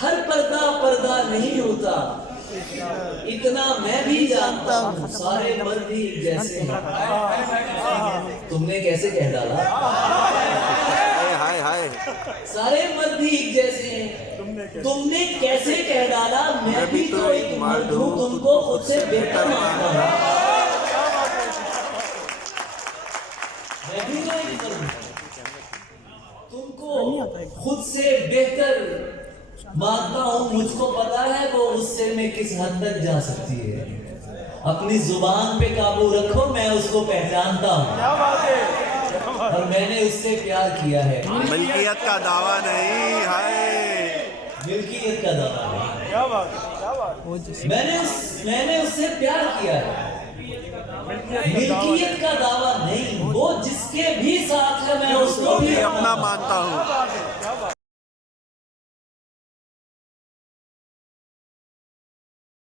हर पर्दा पर्दा नहीं होता, इतना मैं भी जानता हूँ, सारे मर्द ही एक जैसे हैं। तुमने कैसे कह डाला? हाय हाय, सारे मर्द ही एक जैसे हैं, तुमने कैसे कह डाला? मैं भी तो एक मर्द हूँ, तुमको खुद से बेहतर मानता हूँ। मैं भी तो एक मर्द हूँ, तुमको खुद से बेहतर मानता हूँ। मुझको पता है वो उससे मैं किस हद तक जा सकती है। अपनी जुबान पे काबू रखो, मैं उसको पहचानता हूँ और मैंने उससे प्यार किया है। मिल्कियत का दावा नहीं, हाय मिल्कियत का दावा नहीं। क्या बात है? मैंने उससे प्यार किया है। मिल्कियत का दावा नहीं, वो जिसके भी साथ है मैं उसको भी अपना मानता हूँ।